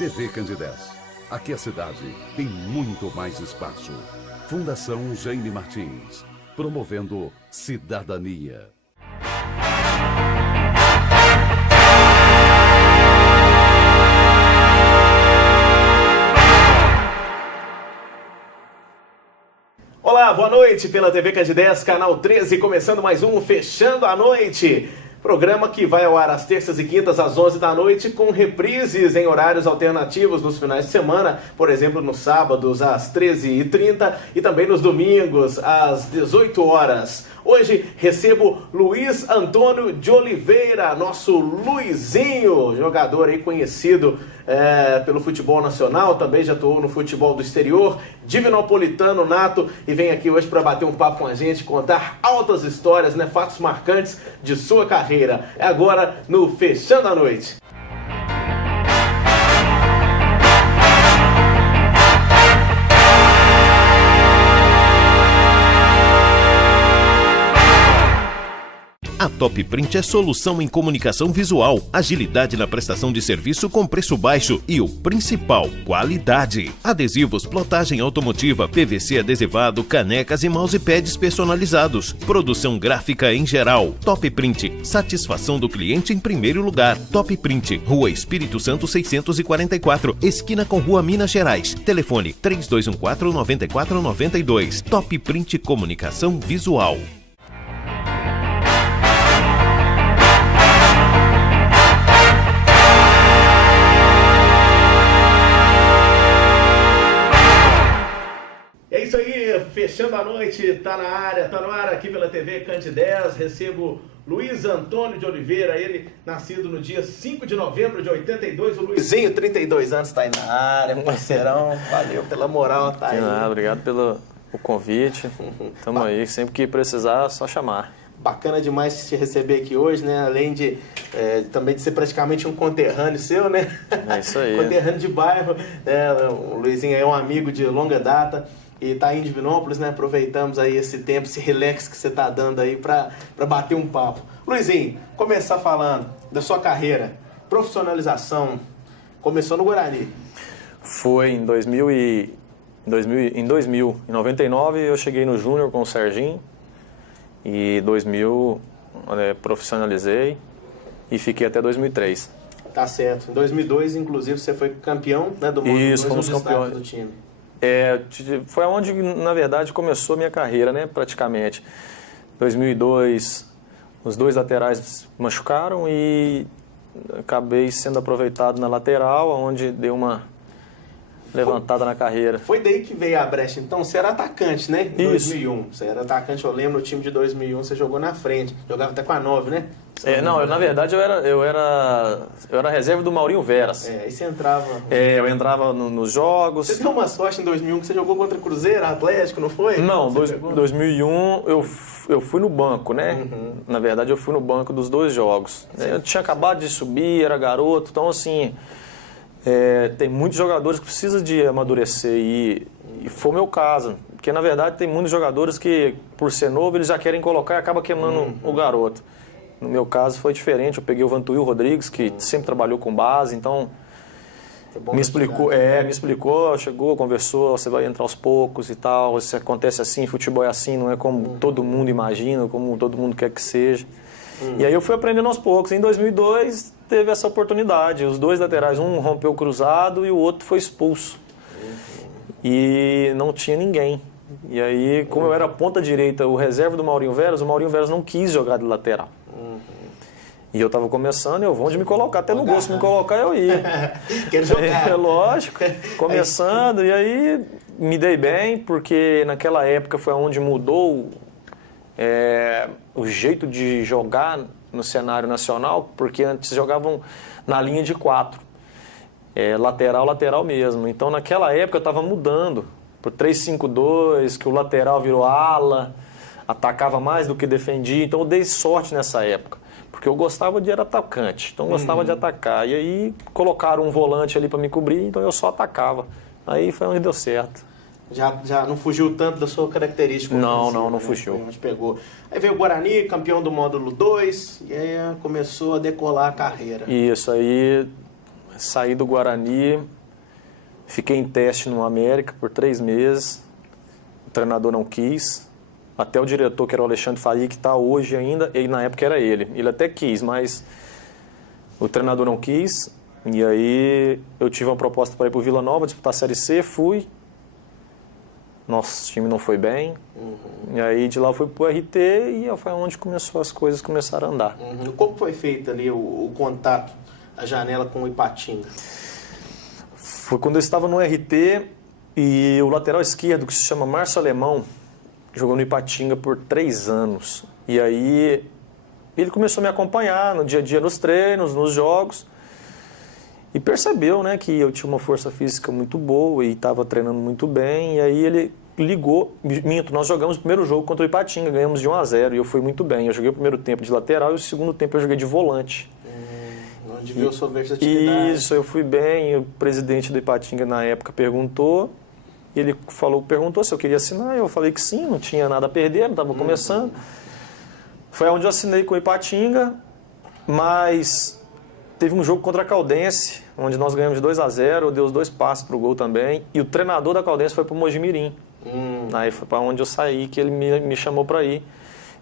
TV Candidez. Aqui a cidade tem muito mais espaço. Fundação Jaime Martins, promovendo cidadania. Olá, boa noite pela TV Candidez, canal 13, começando mais um Fechando a Noite. Programa que vai ao ar às terças e quintas às 11 da noite, com reprises em horários alternativos nos finais de semana, por exemplo, nos sábados às 13h30 e também nos domingos às 18 horas. Hoje recebo Luiz Antônio de Oliveira, nosso Luizinho, jogador aí conhecido pelo futebol nacional, também já atuou no futebol do exterior, divinopolitano nato, e vem aqui hoje para bater um papo com a gente, contar altas histórias, fatos marcantes de sua carreira. É agora no Fechando a Noite. A Top Print é solução em comunicação visual, agilidade na prestação de serviço com preço baixo e o principal, qualidade. Adesivos, plotagem automotiva, PVC adesivado, canecas e mousepads personalizados. Produção gráfica em geral. Top Print, satisfação do cliente em primeiro lugar. Top Print, Rua Espírito Santo 644, esquina com Rua Minas Gerais. Telefone 3214-9492. Top Print Comunicação Visual. É isso aí, Fechando a Noite, tá na área, tá no ar aqui pela TV Candidez. Recebo Luiz Antônio de Oliveira, ele nascido no dia 5 de novembro de 82, o Luizinho, 32 anos, tá aí na área, parceirão, valeu pela moral, tá aí. Obrigado pelo convite, tamo aí, sempre que precisar, só chamar. Bacana demais te receber aqui hoje, além de também de ser praticamente um conterrâneo seu, É isso aí. Conterrâneo de bairro, o Luizinho é um amigo de longa data. E tá em Divinópolis, Aproveitamos aí esse tempo, esse relax que você tá dando aí pra bater um papo. Luizinho, começar falando da sua carreira, profissionalização, começou no Guarani. Foi em 99 eu cheguei no Júnior com o Serginho, e 2000 profissionalizei e fiquei até 2003. Tá certo. Em 2002, inclusive, você foi campeão, do mundo. Isso, fomos campeões do time. Foi onde, na verdade, começou a minha carreira, praticamente. 2002, os dois laterais machucaram e acabei sendo aproveitado na lateral, onde deu uma levantada na carreira. Foi daí que veio a brecha. Então, você era atacante, Em 2001. Você era atacante, eu lembro, no time de 2001, você jogou na frente. Jogava até com a 9, né? Na verdade, eu era reserva do Maurinho Veras. Aí você entrava... eu entrava nos jogos. Você deu uma sorte em 2001 que você jogou contra Cruzeiro, Atlético, não foi? Não, 2001 eu fui no banco, Uhum. Na verdade, eu fui no banco dos dois jogos. Eu tinha acabado de subir, era garoto, então assim... tem muitos jogadores que precisam de amadurecer e foi o meu caso. Porque, na verdade, tem muitos jogadores que, por ser novo, eles já querem colocar e acaba queimando o garoto. No meu caso foi diferente, eu peguei o Vantuil Rodrigues, que sempre trabalhou com base, então me explicou, chegou, conversou, você vai entrar aos poucos e tal, isso acontece assim, futebol é assim, não é como todo mundo imagina, como todo mundo quer que seja. E aí eu fui aprendendo aos poucos. Em 2002 teve essa oportunidade, os dois laterais, um rompeu o cruzado e o outro foi expulso. E não tinha ninguém. E aí, como eu era ponta direita, o reserva do Maurinho Veras, o Maurinho Veras não quis jogar de lateral. E eu estava começando, eu vou onde me colocar, até no gol, se me colocar eu ia. Quero jogar. Lógico, começando, e aí me dei bem, porque naquela época foi onde mudou o jeito de jogar no cenário nacional, porque antes jogavam na linha de 4, lateral mesmo. Então naquela época eu estava mudando para 3-5-2, que o lateral virou ala, atacava mais do que defendia, então eu dei sorte nessa época. Porque eu gostava de era atacante, então eu gostava de atacar. E aí colocaram um volante ali para me cobrir, então eu só atacava. Aí foi onde deu certo. Já não fugiu tanto da sua característica? Não fugiu. Foi onde pegou. Aí veio o Guarani, campeão do módulo 2, e aí começou a decolar a carreira. Isso, aí saí do Guarani, fiquei em teste no América por 3 meses, o treinador não quis, até o diretor, que era o Alexandre Faria, que está hoje ainda, e na época era ele até quis, mas o treinador não quis, e aí eu tive uma proposta para ir para o Vila Nova, disputar a Série C, fui, nosso time não foi bem, e aí de lá eu fui para o RT e foi onde as coisas começaram a andar. Como foi feito ali o contato, a janela com o Ipatinga? Foi quando eu estava no RT e o lateral esquerdo, que se chama Márcio Alemão, jogou no Ipatinga por 3 anos. E aí ele começou a me acompanhar no dia a dia, nos treinos, nos jogos, e percebeu, né, que eu tinha uma força física muito boa e estava treinando muito bem. E aí ele ligou, nós jogamos o primeiro jogo contra o Ipatinga, ganhamos de 1-0 e eu fui muito bem. Eu joguei o primeiro tempo de lateral e o segundo tempo eu joguei de volante. Onde viu sua versatilidade. Isso, eu fui bem. O presidente do Ipatinga na época perguntou, ele perguntou se eu queria assinar, eu falei que sim, não tinha nada a perder, não estava começando. Foi onde eu assinei com o Ipatinga, mas teve um jogo contra a Caldense, onde nós ganhamos de 2-0, eu dei os 2 passes para o gol também, e o treinador da Caldense foi para o Mojimirim. Aí foi para onde eu saí, que ele me chamou para ir.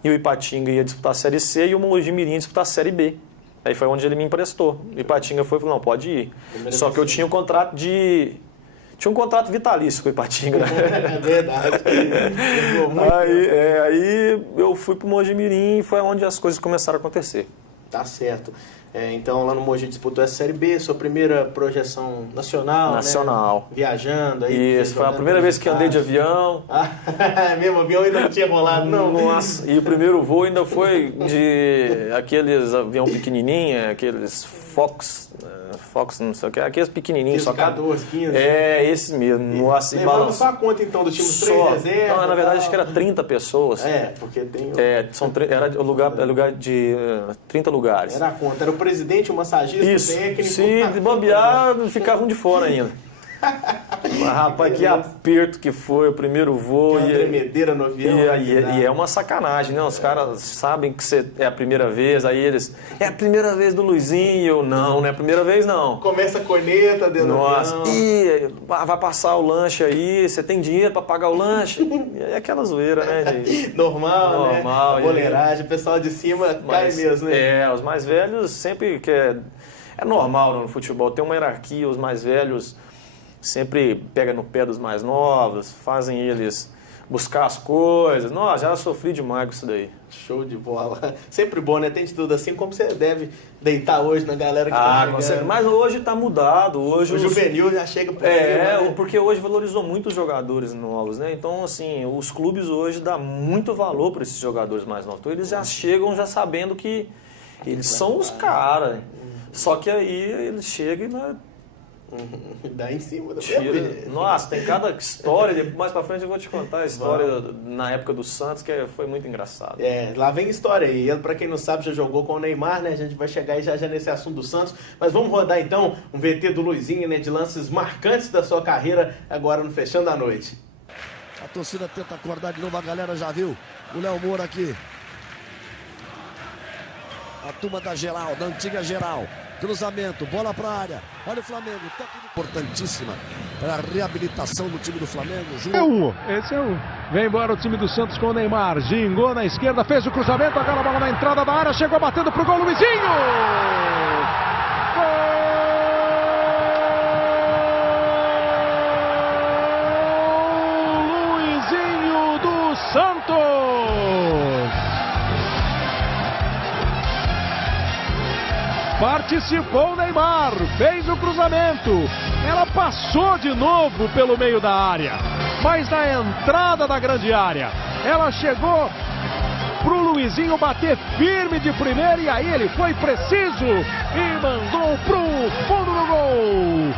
E o Ipatinga ia disputar a Série C e o Mojimirim ia disputar a Série B. Aí foi onde ele me emprestou. O Ipatinga foi e falou, não, pode ir. Só que eu tinha um contrato Tinha um contrato vitalício com o Ipatinga, né? É verdade. Aí eu fui pro Mojimirim e foi onde as coisas começaram a acontecer. Tá certo. Então lá no Mogi disputou a Série B, sua primeira projeção nacional, Nacional. Né? Viajando aí. Isso, foi a primeira vez que andei de avião. Mesmo avião ainda não tinha rolado, não. Nossa, e o primeiro voo ainda foi de aqueles avião pequenininho, aqueles Fox, não sei o que, aqueles pequenininhos. 14, 15. Esse mesmo. Nossa, levando só a conta então dos times 3 reservas. Não, na verdade acho que era 30 pessoas. Porque tem... Era lugar de 30 lugares. Era a conta, era o presidente, o massagista, isso, o técnico. Se bobear, ficavam de fora ainda. Mas, rapaz, que aperto que foi o primeiro voo. Uma tremedeira no avião. E é uma sacanagem, né? Os caras sabem que é a primeira vez, aí eles... É a primeira vez do Luizinho. Não é a primeira vez, não. Começa a corneta dentro do avião. Vai passar o lanche aí, você tem dinheiro pra pagar o lanche? É aquela zoeira, né? Normal, né? A boleiragem, o pessoal de cima cai mesmo, né? Os mais velhos sempre quer... É normal no futebol, tem uma hierarquia, os mais velhos... sempre pega no pé dos mais novos, fazem eles buscar as coisas. Nossa, já sofri demais com isso daí. Show de bola. Sempre bom, né? Tem de tudo assim, como você deve deitar hoje na galera que tá chegando. Mas hoje tá mudado. Hoje o juvenil já chega por porque hoje valorizou muito os jogadores novos, né? Então, assim, os clubes hoje dão muito valor para esses jogadores mais novos. Então, eles já chegam já sabendo que eles são os caras. Só que aí eles chegam e... Dá em cima da Nossa, tem cada história. Mais pra frente eu vou te contar a história na época do Santos, que foi muito engraçado. Lá vem história aí. Pra quem não sabe, já jogou com o Neymar, né? A gente vai chegar aí já nesse assunto do Santos. Mas vamos rodar então um VT do Luizinho, né? De lances marcantes da sua carreira agora no Fechando a Noite. A torcida tenta acordar de novo, a galera já viu o Léo Moura aqui. A turma da geral, da antiga geral. Cruzamento, bola para a área. Olha o Flamengo, toque importantíssima para a reabilitação do time do Flamengo. Esse é um. Vem embora o time do Santos com o Neymar. Gingou na esquerda, fez o cruzamento, agora a bola na entrada da área, chegou batendo pro gol, Luizinho! Gol! Luizinho do Santos! Participou o Neymar, fez o cruzamento, ela passou de novo pelo meio da área, mas na entrada da grande área, ela chegou pro Luizinho bater firme de primeira e aí ele foi preciso e mandou pro fundo do gol.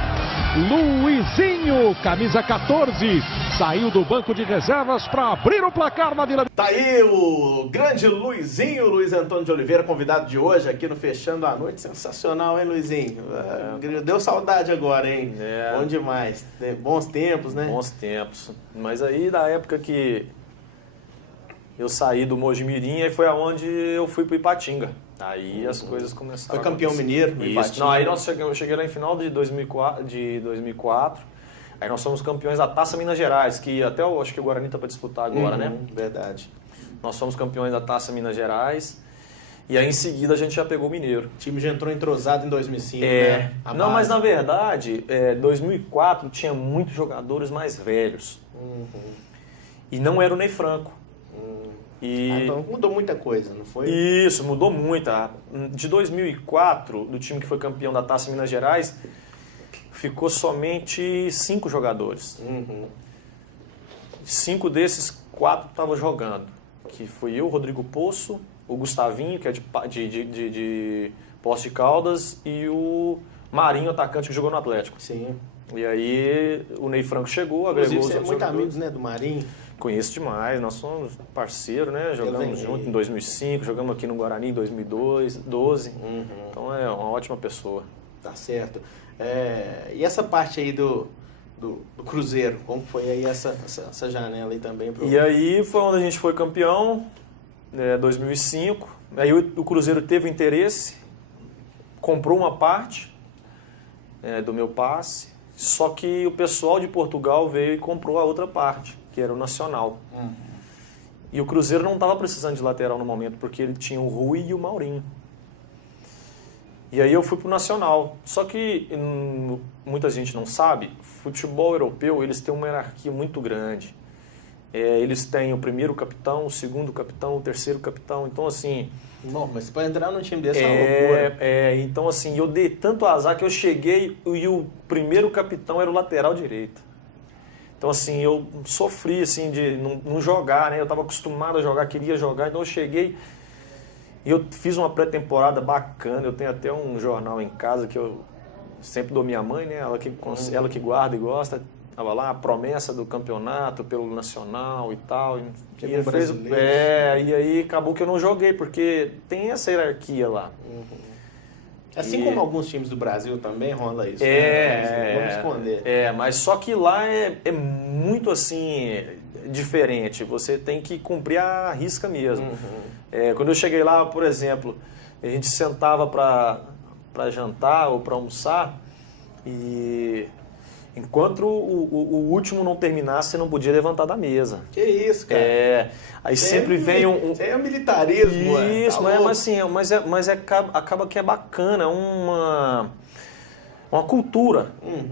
Luizinho, camisa 14, saiu do banco de reservas para abrir o placar na Vila. Tá aí o grande Luizinho, Luiz Antônio de Oliveira, convidado de hoje aqui no Fechando a Noite. Sensacional, hein, Luizinho? Deu saudade agora, hein? Bom demais. Bons tempos, né? Bons tempos. Mas aí da época que Eu saí do Mojimirim e foi aonde eu fui pro Ipatinga. Aí as coisas começaram. Foi campeão mineiro no Isso. Não, aí eu cheguei lá em final de 2004. Aí nós somos campeões da Taça Minas Gerais, que até eu acho que o Guarani tá para disputar agora, né? Verdade. Nós somos campeões da Taça Minas Gerais. E aí em seguida a gente já pegou o Mineiro. O time já entrou entrosado em 2005, né? Não, mas na verdade, 2004 tinha muitos jogadores mais velhos. E não era o Ney Franco. Então mudou muita coisa, não foi? Isso, mudou muito. De 2004, do time que foi campeão da Taça Minas Gerais, ficou somente 5 jogadores. 5 desses, 4 estavam jogando. Que foi eu, Rodrigo Poço, o Gustavinho, que é de Poços de Caldas, e o Marinho, atacante, que jogou no Atlético. Sim. E aí o Ney Franco chegou, agregou os outros outros muito jogadores. amigos, né, do Marinho. Conheço demais, nós somos parceiros, né? Jogamos junto em 2005, jogamos aqui no Guarani em 2012. Então é uma ótima pessoa. Tá certo. E essa parte aí do Cruzeiro, como foi aí essa janela aí também? E aí foi onde a gente foi campeão, 2005. Aí o Cruzeiro teve interesse, comprou uma parte do meu passe, só que o pessoal de Portugal veio e comprou a outra parte, que era o Nacional. E o Cruzeiro não estava precisando de lateral no momento, porque ele tinha o Rui e o Maurinho. E aí eu fui pro Nacional. Só que muita gente não sabe, futebol europeu, eles têm uma hierarquia muito grande. Eles têm o primeiro capitão, o segundo capitão, o terceiro capitão. Então, assim... Bom, mas para entrar num time desse é uma loucura. Então, assim, eu dei tanto azar que eu cheguei e o primeiro capitão era o lateral direito. Então, assim, eu sofri, assim, de não jogar, né? Eu estava acostumado a jogar, queria jogar, então eu cheguei... E eu fiz uma pré-temporada bacana, eu tenho até um jornal em casa que eu sempre dou minha mãe, né? Ela que guarda e gosta. Estava lá, a promessa do campeonato pelo Nacional e tal. E aí acabou que eu não joguei, porque tem essa hierarquia lá. Assim como alguns times do Brasil também rola isso. Vamos esconder. Mas só que lá é muito assim... diferente, você tem que cumprir a risca mesmo. Quando eu cheguei lá, por exemplo, a gente sentava para jantar ou para almoçar e enquanto o último não terminasse, você não podia levantar da mesa. Que isso, cara? Aí sempre vem um... Isso aí é um militarismo, Isso, mas acaba que é bacana, uma cultura,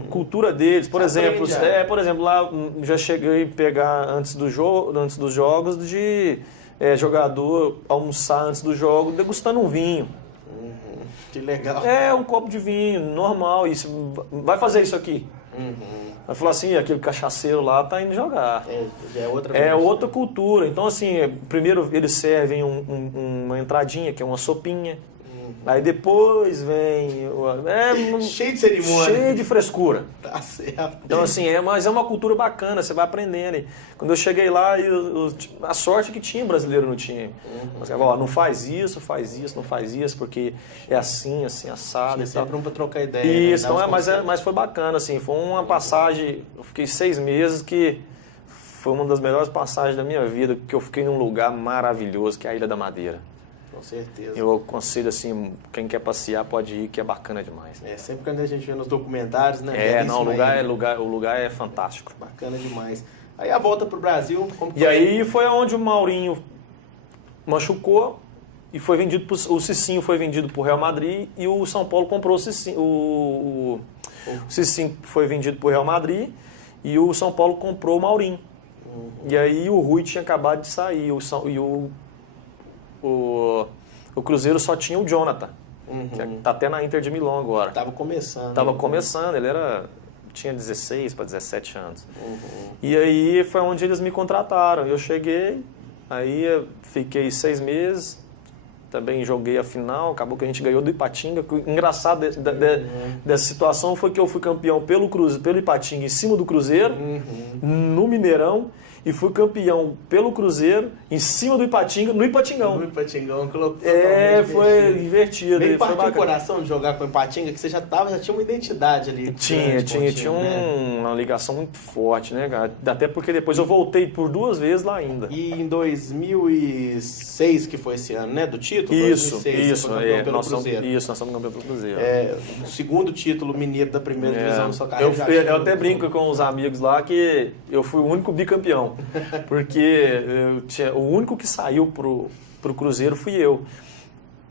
cultura deles. Por exemplo, lá já cheguei a pegar antes dos jogos de jogador almoçar antes do jogo degustando um vinho. Que legal. Um copo de vinho, normal. Isso, vai fazer isso aqui. Vai falar assim, aquele cachaceiro lá tá indo jogar. Já é outra coisa. Outra cultura. Então, assim, primeiro eles servem uma entradinha, que é uma sopinha. Aí depois vem... cheio de cerimônia. Cheio de frescura. Tá certo. Então, assim, mas é uma cultura bacana, você vai aprendendo. E quando eu cheguei lá, a sorte que tinha brasileiro no time. Mas, não faz isso, não faz isso, porque é assim, assado. Tinha sempre um pra trocar ideia. Isso, mas foi bacana, assim. Foi uma passagem, eu fiquei 6 meses que foi uma das melhores passagens da minha vida, porque eu fiquei num lugar maravilhoso, que é a Ilha da Madeira. Com certeza. Eu aconselho, assim, quem quer passear pode ir, que é bacana demais. Sempre quando a gente vê nos documentários, né? O lugar é fantástico. Bacana demais. Aí a volta pro Brasil, como foi? E aí foi onde o Maurinho machucou e foi vendido o Cicinho foi vendido pro Real Madrid e o São Paulo comprou o Cicinho. O Cicinho foi vendido pro Real Madrid e o São Paulo comprou o Maurinho. E aí o Rui tinha acabado de sair o Cruzeiro só tinha o Jonathan, que está até na Inter de Milão agora. Tava começando. Ele tinha 16 para 17 anos. E aí foi onde eles me contrataram. Eu cheguei, aí eu fiquei 6 meses, também joguei a final, acabou que a gente ganhou do Ipatinga. O engraçado dessa situação foi que eu fui campeão pelo Ipatinga em cima do Cruzeiro, no Mineirão. e fui campeão pelo Cruzeiro, em cima do Ipatinga, no Ipatingão. No Ipatingão, que loucura. Foi invertido. Meio foi partiu o coração de jogar com o Ipatinga, que você já tinha uma identidade ali. Tinha uma ligação muito forte, né, cara? Até porque depois eu voltei por 2 vezes lá ainda. E em 2006, que foi esse ano, né, do título? Isso, 2006, nós somos campeão pelo Cruzeiro. O segundo título mineiro da primeira divisão da sua carreira. Eu até brinco com os amigos lá que eu fui o único bicampeão, porque o único que saiu pro Cruzeiro fui eu.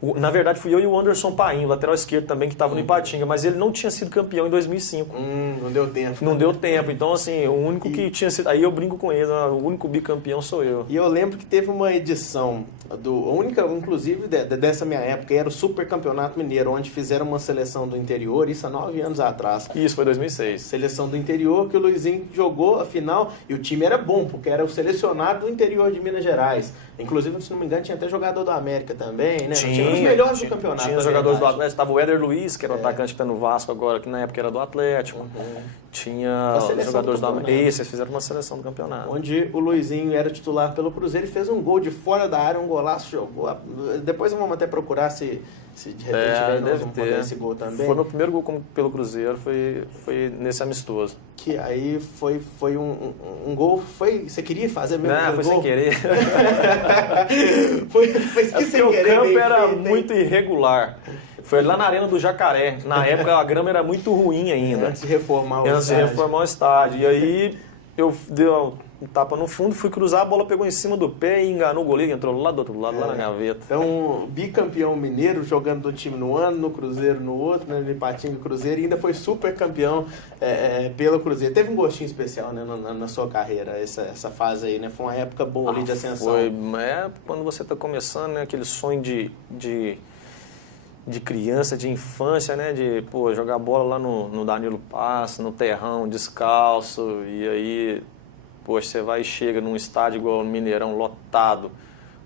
Na verdade, fui eu e o Anderson Paim, lateral esquerdo também, que estava no Ipatinga, mas ele não tinha sido campeão em 2005. Não deu tempo. Não deu tempo. Então, assim, o único que tinha sido... Aí eu brinco com ele, o único bicampeão sou eu. E eu lembro que teve uma edição, a única, inclusive, dessa minha época, era o Super Campeonato Mineiro, onde fizeram uma seleção do interior, isso há 9 anos atrás. Isso, foi 2006. Seleção do interior, que o Luizinho jogou a final, e o time era bom, porque era o selecionado do interior de Minas Gerais. Inclusive, se não me engano, tinha até jogador do América também, né? Tinha os melhores do campeonato. Tinha jogadores do Atlético, estava o Éder Luiz, que era o atacante que está no Vasco agora, que na época era do Atlético. Tinha jogadores do América. Isso, eles fizeram uma seleção do campeonato. Onde o Luizinho era titular pelo Cruzeiro e fez um gol de fora da área, um golaço, jogou. Depois vamos até procurar se de repente nós vamos poder esse gol também. Foi meu primeiro gol pelo Cruzeiro, foi nesse amistoso. Que aí foi um gol, você queria fazer mesmo? Não, foi gol? sem querer. foi que sem querer. O campo era muito irregular. Foi lá na Arena do Jacaré. Na época a grama era muito ruim ainda. Antes de reformar o estádio. E aí eu dei um tapa no fundo, fui cruzar, a bola pegou em cima do pé e enganou o goleiro, entrou lá do outro lado, lá na gaveta. Então, bicampeão mineiro, jogando do time no ano, no Cruzeiro no outro, né, no Ipatinga Cruzeiro, e ainda foi super campeão pelo Cruzeiro. Teve um gostinho especial, né, na sua carreira, essa fase aí, né? Foi uma época boa ali de ascensão. Foi, quando você está começando, né, aquele sonho de criança, de infância, né? De jogar bola lá no Danilo Passo, no terrão, descalço, e aí, você vai e chega num estádio igual no Mineirão, lotado,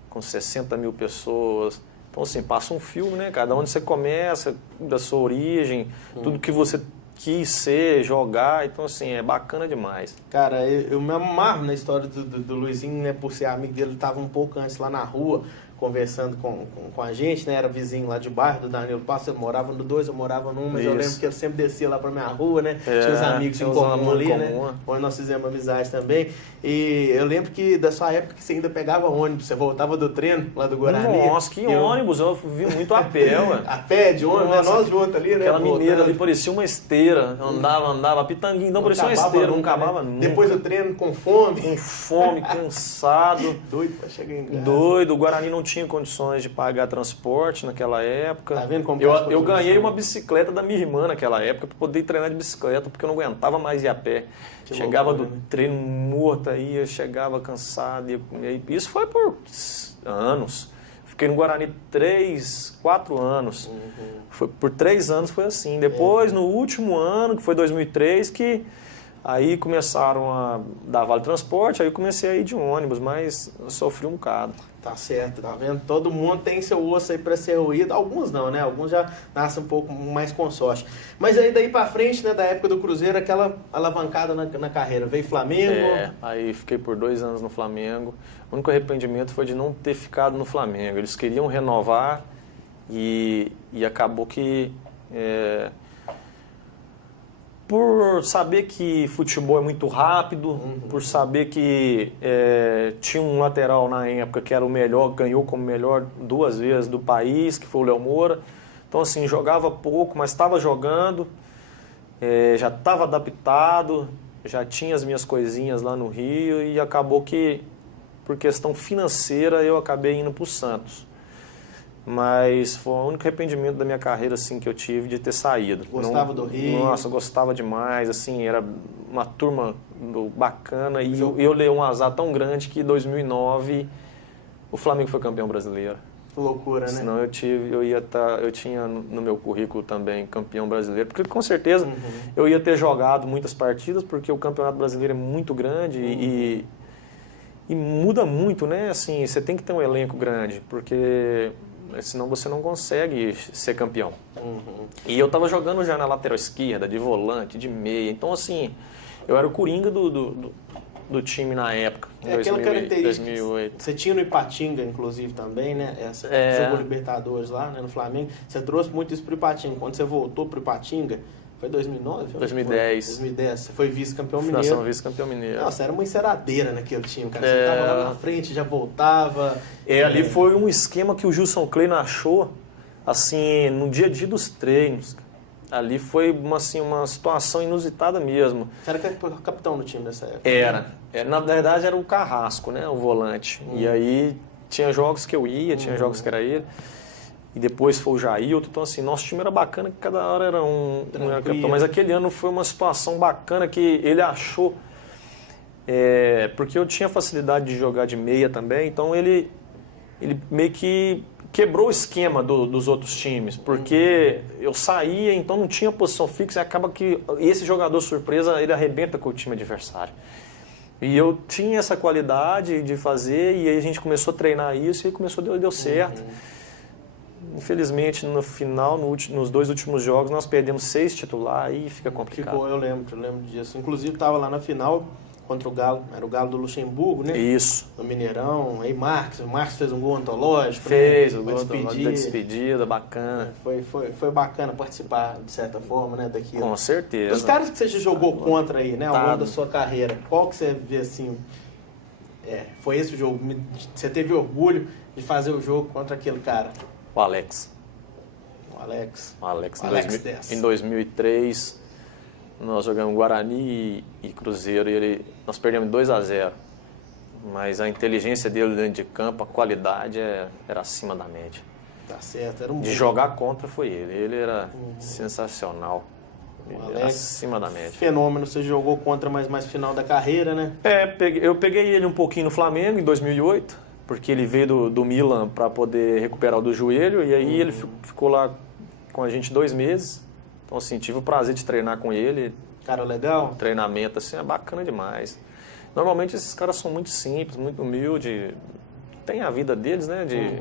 com 60 mil pessoas. Então, assim, passa um filme, né? Cada onde você começa, da sua origem, tudo que você quis ser, jogar, então, assim, é bacana demais. Cara, eu me amarro na história do Luizinho, né? Por ser amigo dele, estava um pouco antes lá na rua, conversando com a gente, né? Era vizinho lá de bairro do Danilo Passo, eu morava no 2, eu morava no 1, mas eu lembro que eu sempre descia lá pra minha rua, né? Tinha os amigos em comum ali, né? Onde nós fizemos amizade também. E eu lembro que da sua época que você ainda pegava ônibus, você voltava do treino lá do Guarani. Nossa, que ônibus, eu vi muito a pé, ué. A pé, de ônibus, né? Nós juntos ali, né? Aquela mineira ali parecia uma esteira, andava, pitanguinho, não parecia uma esteira, não acabava nunca. Depois do treino com fome. Com fome, cansado. Doido pra chegar em casa. Doido, o Guarani não tinha condições de pagar transporte naquela época. Tá vendo como eu ganhei uma bicicleta da minha irmã naquela época para poder treinar de bicicleta, porque eu não aguentava mais ir a pé. Que chegava loucura, do treino morto aí, eu chegava cansado. Isso foi por anos. Fiquei no Guarani 4 anos. Por 3 anos foi assim. Depois, no último ano, que foi 2003, que aí começaram a dar vale transporte, aí eu comecei a ir de ônibus, mas eu sofri um bocado. Tá certo, tá vendo? Todo mundo tem seu osso aí pra ser roído. Alguns não, né? Alguns já nascem um pouco mais com sorte. Mas aí daí pra frente, né, da época do Cruzeiro, aquela alavancada na carreira. Veio Flamengo. Aí fiquei por 2 anos no Flamengo. O único arrependimento foi de não ter ficado no Flamengo. Eles queriam renovar e acabou que... por saber que futebol é muito rápido, por saber que tinha um lateral na época que era o melhor, ganhou como melhor 2 vezes do país, que foi o Léo Moura. Então, assim, jogava pouco, mas estava jogando, já estava adaptado, já tinha as minhas coisinhas lá no Rio e acabou que, por questão financeira, eu acabei indo para o Santos. Mas foi o único arrependimento da minha carreira assim, que eu tive de ter saído. Gostava do Rio? Nossa, gostava demais. Assim, era uma turma bacana e eu dei um azar tão grande que em 2009 o Flamengo foi campeão brasileiro. Que loucura, né? Senão eu tinha no meu currículo também campeão brasileiro, porque com certeza eu ia ter jogado muitas partidas, porque o Campeonato Brasileiro é muito grande e muda muito, né? Assim, você tem que ter um elenco grande, porque senão você não consegue ser campeão. E eu estava jogando já na lateral esquerda, de volante, de meia. Então, assim, eu era o coringa do do time na época, em Aquela característica 2008. Você tinha no Ipatinga, inclusive, também, né? Jogou Libertadores lá, né, no Flamengo. Você trouxe muito isso pro Ipatinga. Quando você voltou pro Ipatinga, foi 2009? 2010. 2010. Você foi vice-campeão Fundação mineiro. vice-campeão mineiro. Nossa, era uma enceradeira naquele time, cara. Você tava lá na frente, já voltava. Ali foi um esquema que o Gilson Kleina achou, assim, no dia a dia dos treinos. Ali foi uma situação inusitada mesmo. Você era capitão do time nessa época? Era. Na verdade, era o Carrasco, né? O volante. E aí, tinha jogos que eu ia, tinha jogos que era ele. E depois foi o Jailton. Então, assim, nosso time era bacana, que cada hora era um era capitão. Mas aquele ano foi uma situação bacana que ele achou. Porque eu tinha facilidade de jogar de meia também. Então, ele meio que quebrou o esquema dos outros times, porque eu saía, então não tinha posição fixa, e acaba que esse jogador surpresa, ele arrebenta com o time adversário. E eu tinha essa qualidade de fazer, e aí a gente começou a treinar isso, e deu certo. Infelizmente, no final, nos 2 últimos jogos, nós perdemos 6 titulares e fica complicado. Eu lembro disso. Inclusive, estava lá na final contra o Galo, era o Galo do Luxemburgo, né? Isso. No Mineirão, aí o Marcos fez um gol antológico. Fez, né? o gol antológico da despedida, bacana. Foi bacana participar, de certa forma, né, daquilo. Com certeza. Os caras que você jogou contra aí, né, ao longo da sua carreira, qual que você vê assim, foi esse o jogo, você teve orgulho de fazer o jogo contra aquele cara? O Alex. O Alex. Em 2003... Nós jogamos Guarani e Cruzeiro e nós perdemos 2-0. Mas a inteligência dele dentro de campo, a qualidade era acima da média. Tá certo. Era um de jogar contra foi ele. Ele era sensacional. Ele era acima da média. Fenômeno. Você jogou contra mais final da carreira, né? Eu peguei ele um pouquinho no Flamengo em 2008, porque ele veio do Milan para poder recuperar o do joelho. E aí ele ficou lá com a gente 2 meses. Então, assim, tive o prazer de treinar com ele. Cara legal? Treinamento, assim, é bacana demais. Normalmente esses caras são muito simples, muito humildes. Tem a vida deles, né, de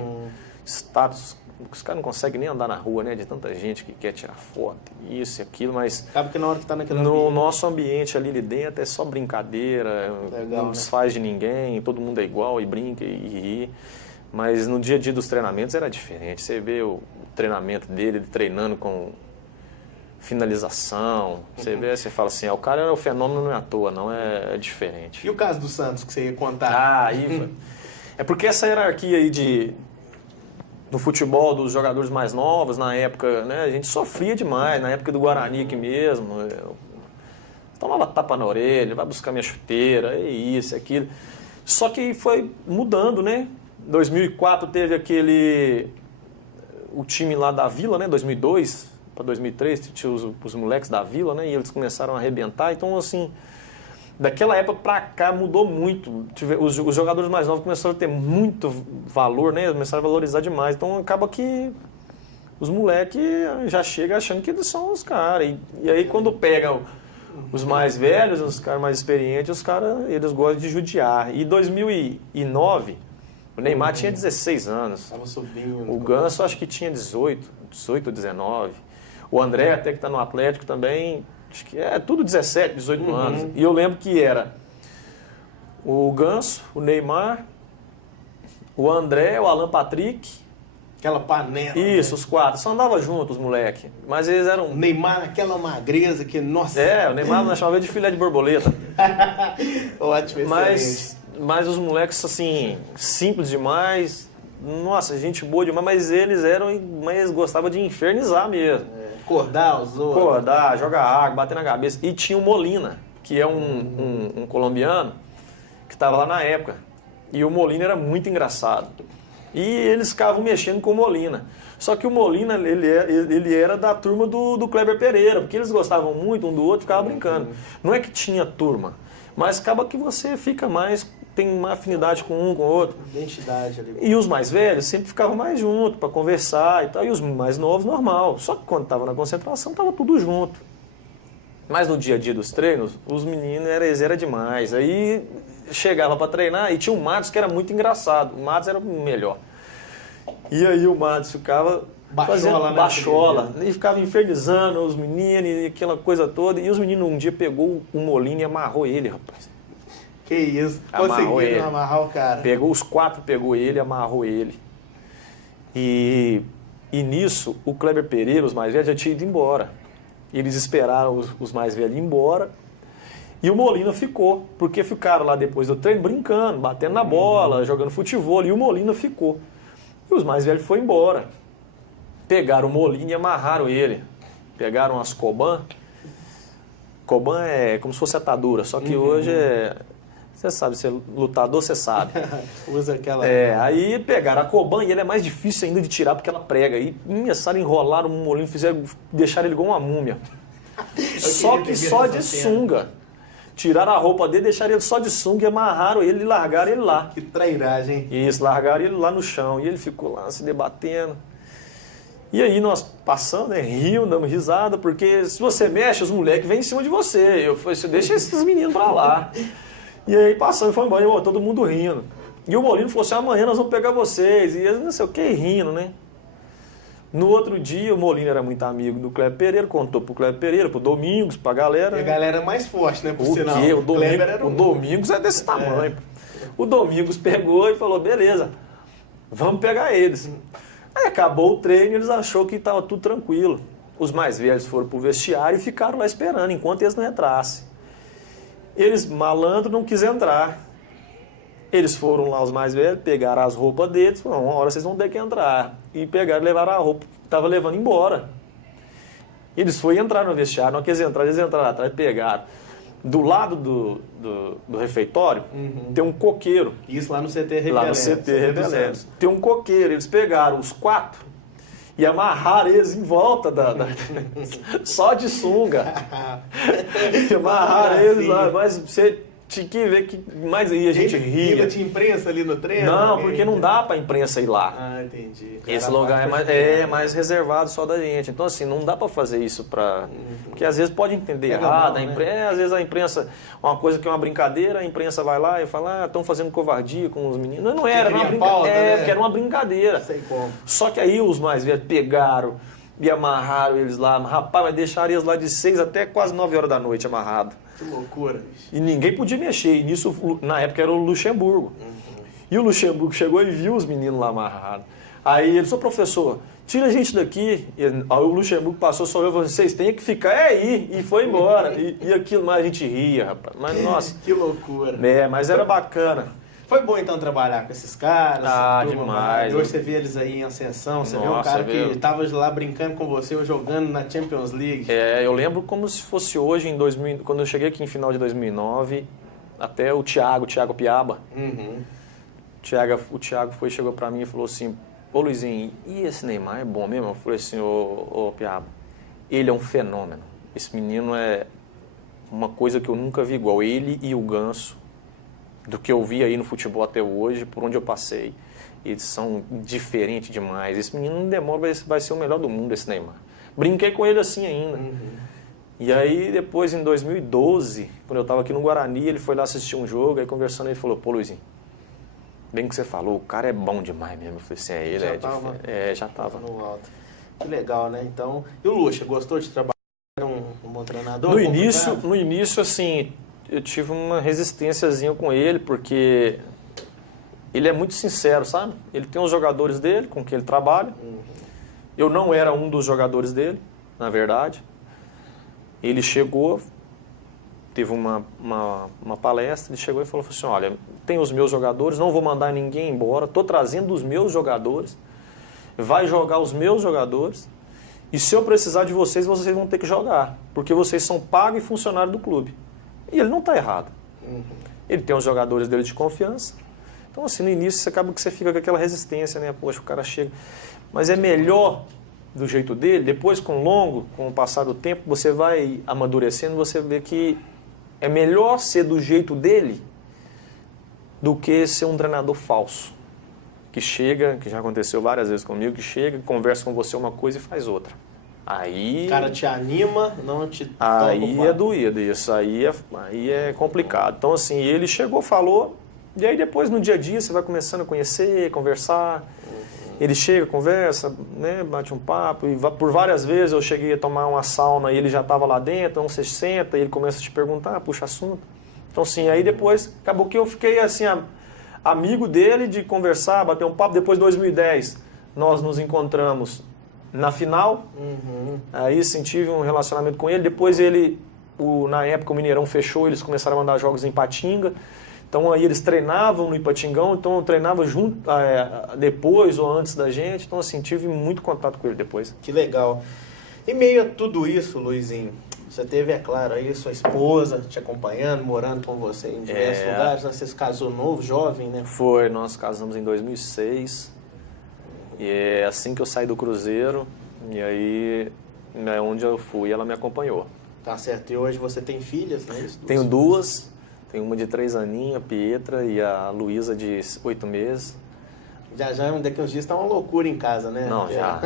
status. Os caras não conseguem nem andar na rua, né, de tanta gente que quer tirar foto, isso e aquilo, mas... Acaba que na hora que tá naquele No nosso ambiente ali dentro é só brincadeira, legal, não desfaz de ninguém, todo mundo é igual e brinca e ri. Mas no dia a dia dos treinamentos era diferente. Você vê o treinamento dele, treinando com... finalização, você vê, você fala assim, o cara era o fenômeno, não é à toa, não, é diferente. E o caso do Santos que você ia contar? É porque essa hierarquia aí do futebol, dos jogadores mais novos, na época, né, a gente sofria demais, na época do Guarani aqui mesmo, eu tomava tapa na orelha, vai buscar minha chuteira, isso, aquilo. Só que foi mudando, né? 2004 teve o time lá da Vila, né, 2002... para 2003, tinha os moleques da Vila, né? E eles começaram a arrebentar. Então, assim, daquela época para cá mudou muito. Os jogadores mais novos começaram a ter muito valor, né? Começaram a valorizar demais. Então, acaba que os moleques já chegam achando que eles são os caras. E aí, quando pega os mais velhos, os caras mais experientes, eles gostam de judiar. E em 2009, o Neymar tinha 16 anos. Tava subindo. O Ganso, acho que tinha 18 ou 19. O André, até que está no Atlético também, acho que tudo 17, 18 anos. E eu lembro que era o Ganso, o Neymar, o André, o Alan Patrick. Aquela panela. Isso, né? Os 4. Só andava junto, os moleques. Mas eles eram... O Neymar, aquela magreza que, nossa... o Neymar nós chamava de filé de borboleta. Ótimo, mas os moleques, assim, simples demais. Nossa, gente boa demais, mas eles gostavam de infernizar mesmo. Acordar os outros. Acordar, jogar água, bater na cabeça. E tinha o Molina, que é um colombiano, que estava lá na época. E o Molina era muito engraçado. E eles ficavam mexendo com o Molina. Só que o Molina, ele era da turma do Kleber Pereira, porque eles gostavam muito um do outro, ficavam brincando. Não é que tinha turma, mas acaba que você fica mais... tem uma afinidade com um, com o outro. Identidade ali. E os mais velhos sempre ficavam mais juntos para conversar e tal. E os mais novos, normal. Só que quando estava na concentração, estava tudo junto. Mas no dia a dia dos treinos, os meninos era demais. Aí chegava para treinar e tinha o Matos que era muito engraçado. O Matos era o melhor. E aí o Matos ficava fazendo bachola. E ficava infernizando os meninos e aquela coisa toda. E os meninos um dia pegou o Molina e amarrou ele, rapaz. Que isso. Amarrou ele. Conseguiram amarrar o cara. Pegou os 4, pegou ele, amarrou ele. E nisso, o Kleber Pereira, os mais velhos, já tinham ido embora. Eles esperaram os mais velhos ir embora. E o Molina ficou, porque ficaram lá depois do treino brincando, batendo na bola, jogando futebol, e o Molina ficou. E os mais velhos foram embora. Pegaram o Molina e amarraram ele. Pegaram as Coban. Coban é como se fosse atadura, só que hoje é... Você sabe, ser lutador, você sabe. Usa aquela... Aí pegaram a Coban e ele é mais difícil ainda de tirar porque ela prega. E começaram a enrolar o Molina, deixaram ele igual uma múmia. Só que só de sunga. Tiraram a roupa dele, deixaram ele só de sunga e amarraram ele e largaram ele lá. Que trairagem, hein? Isso, largaram ele lá no chão. E ele ficou lá se debatendo. E aí nós passamos, né, rindo, damos risada, porque se você mexe, os moleques vêm em cima de você. Eu falei, deixa esses meninos pra lá. E aí passamos e foi embora, todo mundo rindo. E o Molino falou assim, amanhã nós vamos pegar vocês. E eles não sei o que, rindo, né? No outro dia, o Molino era muito amigo do Kleber Pereira, contou pro Kleber Pereira, pro Domingos, pra galera. E a galera é mais forte, né, por sinal. Quê? O Kleber Domingos é desse tamanho. O Domingos pegou e falou, beleza, vamos pegar eles. Aí acabou o treino e eles acharam que estava tudo tranquilo. Os mais velhos foram pro vestiário e ficaram lá esperando, enquanto eles não entrassem. Eles, malandro, não quis entrar. Eles foram lá, os mais velhos, pegaram as roupas deles, falaram, uma hora vocês vão ter que entrar. E pegaram e levaram a roupa que estava levando embora. Eles foram entrar no vestiário, não quis entrar, eles entraram atrás e pegaram. Do lado do refeitório, tem um coqueiro. Isso lá no CT Rebelém. Lá no CT Rebelém. Tem um coqueiro, eles pegaram os 4 e amarraram eles em volta só de sunga. E amarraram eles lá, mas você tinha que ver que mais aí a gente ria. Ainda tinha imprensa ali no treino? Não, porque não dá pra imprensa ir lá. Ah, entendi. Esse lugar é mais reservado só da gente. Então, assim, não dá pra fazer isso pra... Porque às vezes pode entender errado. Às vezes a imprensa... Uma coisa que é uma brincadeira, a imprensa vai lá e fala, estão fazendo covardia com os meninos. Não era, uma brincadeira. Porque era uma brincadeira. Não sei como. Só que aí os mais velhos pegaram e amarraram eles lá. Rapaz, mas deixaram eles lá de 6 até quase 9 horas da noite amarrado. Que loucura, bicho. E ninguém podia mexer. E nisso, na época, era o Luxemburgo. E o Luxemburgo chegou e viu os meninos lá amarrados. Aí ele disse, professor, tira a gente daqui. E aí o Luxemburgo passou, só eu e falou, vocês têm que ficar aí. E foi embora. E aquilo, mas a gente ria, rapaz. Mas, nossa. Que loucura. Mas era bacana. Foi bom, então, trabalhar com esses caras. Demais. Hoje você vê eles aí em ascensão. Você vê um cara que estava lá brincando com você, ou jogando na Champions League. Eu lembro como se fosse hoje, em 2000, quando eu cheguei aqui em final de 2009, até o Thiago Piaba. O Thiago chegou pra mim e falou assim, ô Luizinho, e esse Neymar é bom mesmo? Eu falei assim, ô Piaba, ele é um fenômeno. Esse menino é uma coisa que eu nunca vi igual. Ele e o Ganso, do que eu vi aí no futebol até hoje, por onde eu passei, eles são diferentes demais. Esse menino não demora, vai ser o melhor do mundo, esse Neymar. Brinquei com ele assim ainda. E aí depois, em 2012, quando eu estava aqui no Guarani, ele foi lá assistir um jogo, aí conversando, ele falou, pô Luizinho, bem que você falou, o cara é bom demais mesmo. Eu falei assim, ele já tava. No alto. Que legal, né? Então, e o Luxa, gostou de trabalhar? Era um bom treinador? No início, assim, eu tive uma resistênciazinha com ele, porque ele é muito sincero, sabe? Ele tem os jogadores dele, com quem ele trabalha. Eu não era um dos jogadores dele, na verdade. Ele chegou, teve uma palestra, ele chegou e falou assim, olha, tem os meus jogadores, não vou mandar ninguém embora, estou trazendo os meus jogadores, vai jogar os meus jogadores, e se eu precisar de vocês, vocês vão ter que jogar, porque vocês são pagos e funcionários do clube. E ele não está errado. Ele tem os jogadores dele de confiança. Então, assim, no início, você acaba que você fica com aquela resistência, né? Poxa, o cara chega... Mas é melhor do jeito dele. Depois, com o passar do tempo, você vai amadurecendo, você vê que é melhor ser do jeito dele do que ser um treinador falso. Que chega, que já aconteceu várias vezes comigo, que chega, conversa com você uma coisa e faz outra. Aí... O cara te anima, não te toca. Aí é doído isso, aí é complicado. Então, assim, ele chegou, falou, e aí depois no dia a dia você vai começando a conhecer, conversar. Ele chega, conversa, né, bate um papo, e por várias vezes eu cheguei a tomar uma sauna e ele já estava lá dentro, então você senta e ele começa a te perguntar, puxa assunto. Então, assim, aí depois, acabou que eu fiquei, assim, amigo dele, de conversar, bater um papo. Depois de 2010, nós nos encontramos na final. Aí, sim, tive um relacionamento com ele. Depois ele, na época, o Mineirão fechou, eles começaram a mandar jogos em Ipatinga. Então, aí eles treinavam no Ipatingão, então eu treinava junto, depois ou antes da gente. Então, assim, tive muito contato com ele depois. Que legal. Em meio a tudo isso, Luizinho, você teve, é claro, aí sua esposa te acompanhando, morando com você em diversos lugares, né? Você se casou novo, jovem, né? Foi, nós casamos em 2006. E é assim que eu saí do Cruzeiro, e aí, onde eu fui, ela me acompanhou. Tá certo. E hoje você tem filhas, né? Tenho duas. Tenho uma de 3 aninhos, a Pietra, e a Luísa de 8 meses. Já, daqui uns dias tá uma loucura em casa, né? Não, já.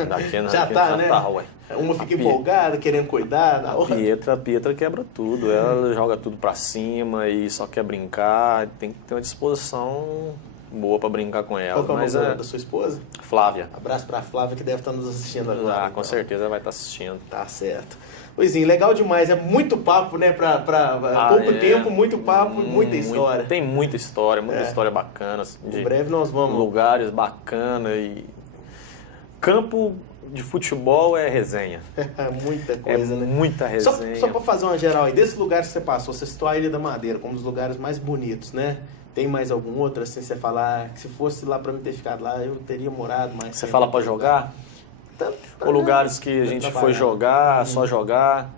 Já tá, né? Tá, ué. Uma fica empolgada, querendo cuidar. A Pietra quebra tudo. Ela joga tudo pra cima e só quer brincar. Tem que ter uma disposição boa pra brincar com ela. Qual que é o nome da sua esposa? Flávia. Abraço pra Flávia, que deve estar nos assistindo agora. Com certeza ela vai estar assistindo. Tá certo. Luizinho, legal demais. É muito papo, né? Pra pouco tempo, muito papo, muita história. Tem muita história bacana. Em breve nós vamos. Lugares bacanas e... Campo de futebol é resenha. Muita coisa, né? Muita resenha. Só pra fazer uma geral aí, desses lugares que você passou, você citou a Ilha da Madeira como um dos lugares mais bonitos, né? Tem mais algum outro, assim, você falar que se fosse lá pra mim ter ficado lá, eu teria morado mais. Você fala pra jogar? Ou lugares que a gente foi jogar, só jogar.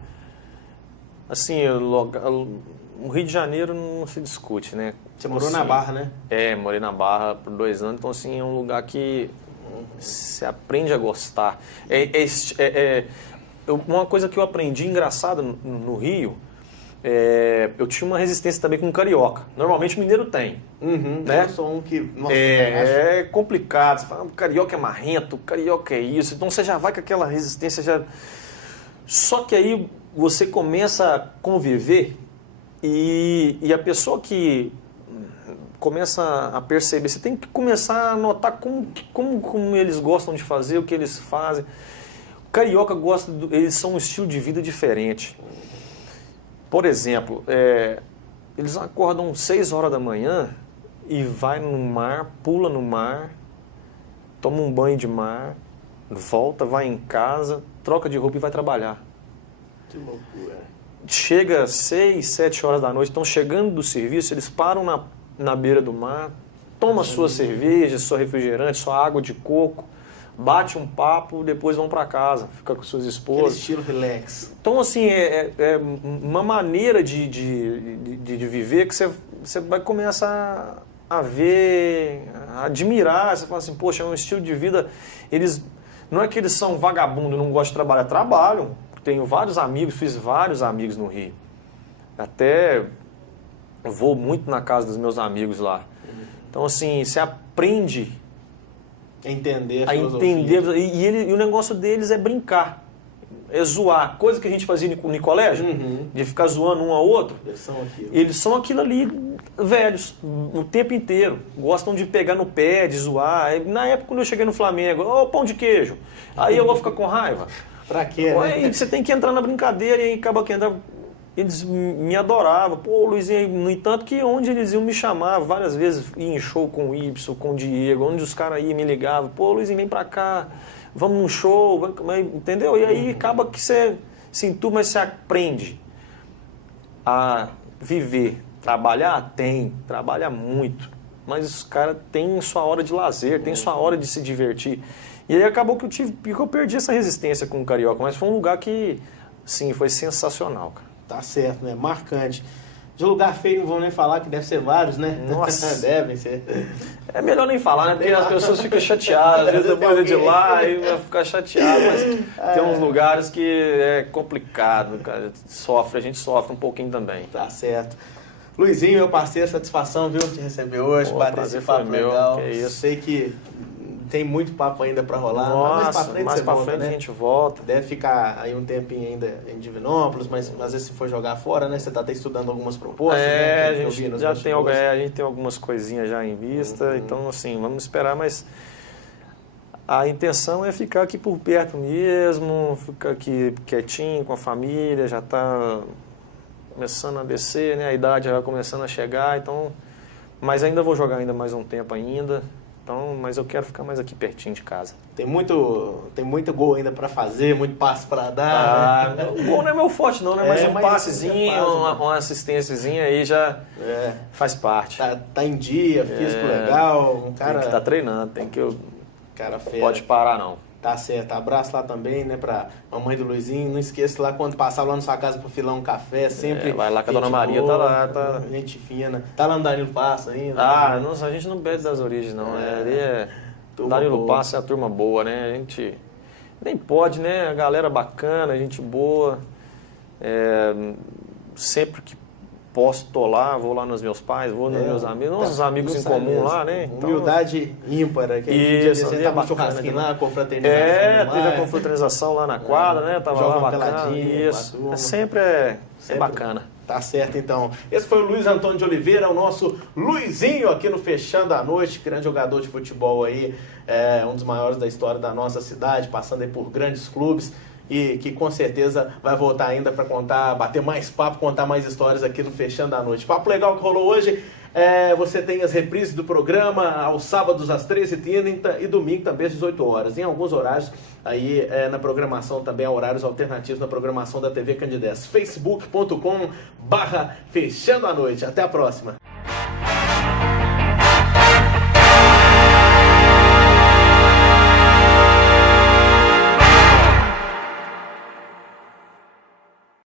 Assim, o Rio de Janeiro não se discute, né? Você morou na Barra, né? Morei na Barra por 2 anos, então assim, é um lugar que você aprende a gostar. Uma coisa que eu aprendi engraçada no Rio, eu tinha uma resistência também com carioca. Normalmente o mineiro tem. Né? Eu sou um que... Nossa, é complicado. Você fala, o carioca é marrento, o carioca é isso. Então você já vai com aquela resistência. Só que aí você começa a conviver e a pessoa que começa a perceber, você tem que começar a notar como eles gostam de fazer, o que eles fazem. O carioca gosta, eles são um estilo de vida diferente. Por exemplo, eles acordam 6 horas da manhã e vai no mar, pula no mar, toma um banho de mar, volta, vai em casa, troca de roupa e vai trabalhar. Que loucura. Chega às 6, 7 horas da noite, estão chegando do serviço, eles param na beira do mar, toma sua cerveja, sua refrigerante, sua água de coco, bate um papo, depois vão para casa, fica com suas esposas. Aquele estilo relax. Então, assim, é uma maneira de viver que você vai começar a ver, a admirar. Você fala assim, poxa, é um estilo de vida... Não é que eles são vagabundos, não gostam de trabalhar, trabalham. Tenho vários amigos, fiz vários amigos no Rio. Até vou muito na casa dos meus amigos lá. Então, assim, você aprende... Entender a entender. E o negócio deles é brincar, é zoar. Coisa que a gente fazia no colégio, de ficar zoando um ao outro. Eles são aquilo ali, velhos, o tempo inteiro. Gostam de pegar no pé, de zoar. Na época, quando eu cheguei no Flamengo, pão de queijo. Aí eu vou ficar com raiva. Pra quê? Né? Você tem que entrar na brincadeira e acaba que entrar. Eles me adoravam. Pô, Luizinho, no entanto que onde eles iam me chamar, várias vezes ia em show com o Y, com o Diego, onde os caras iam me ligavam, pô, Luizinho, vem pra cá, vamos num show, entendeu? E aí acaba que você se entuba, mas você aprende a viver. Trabalhar? Trabalha muito. Mas os caras têm sua hora de lazer, tem sua hora de se divertir. E aí acabou que eu perdi essa resistência com o carioca, mas foi um lugar que, sim, foi sensacional, cara. Tá certo, né? Marcante. De lugar feio não vou nem falar, que deve ser vários, né? Nossa. Devem ser. É melhor nem falar, né? Porque as pessoas ficam chateadas. Às vezes depois de lá e vai ficar chateado. Mas tem uns lugares que é complicado, cara. A gente sofre um pouquinho também. Tá certo. Luizinho, meu parceiro, satisfação, viu? Te receber hoje, bater esse papo legal. Que isso. Sei que tem muito papo ainda pra rolar. Nossa, mais pra frente, né? A gente volta. Deve ficar aí um tempinho ainda em Divinópolis, mas às vezes se for jogar fora, né? Você tá até estudando algumas propostas, né? A gente já tem, a gente tem algumas coisinhas já em vista, então assim, vamos esperar, mas a intenção é ficar aqui por perto mesmo, ficar aqui quietinho com a família, já tá começando a descer, né? A idade já vai começando a chegar, então... Mas ainda vou jogar ainda mais um tempo ainda. Então, mas eu quero ficar mais aqui pertinho de casa. Tem muito gol ainda para fazer, muito passe para dar. Né? O gol não é meu forte não, né? Mas um passezinho, uma assistênciazinha aí já faz parte. Tá em dia, físico legal, um cara... Tem que estar treinando, Cara fera. Pode parar não. Tá certo, abraço lá também, né, pra mamãe do Luizinho. Não esqueça lá quando passar lá na sua casa pra filar um café, sempre. Vai lá que a Dona Maria tá lá, tá. Gente fina. Tá lá no Danilo Passa ainda? A gente não pede das origens, não. Danilo Passa é a turma boa, né? A gente nem pode, né? A galera bacana, gente boa. Sempre que posso, tô lá, vou lá nos meus pais, vou nos meus amigos, nossos amigos em comum mesmo. Lá, né? Então, humildade ímpar, aquele dia você tava no churrasquinho lá, confraternização. Teve a confraternização lá na quadra, né? Tava lá bacana. Isso. Sempre bacana. Tá certo, então. Esse foi o Luiz Antônio de Oliveira, o nosso Luizinho aqui no Fechando a Noite, grande jogador de futebol aí, um dos maiores da história da nossa cidade, passando aí por grandes clubes. E que com certeza vai voltar ainda para bater mais papo, contar mais histórias aqui no Fechando a Noite. Papo legal que rolou hoje. Você tem as reprises do programa aos sábados às 13h30 e domingo também às 18 horas. Em alguns horários aí na programação também, há horários alternativos na programação da TV Candidez. facebook.com/Fechando a Noite. Até a próxima.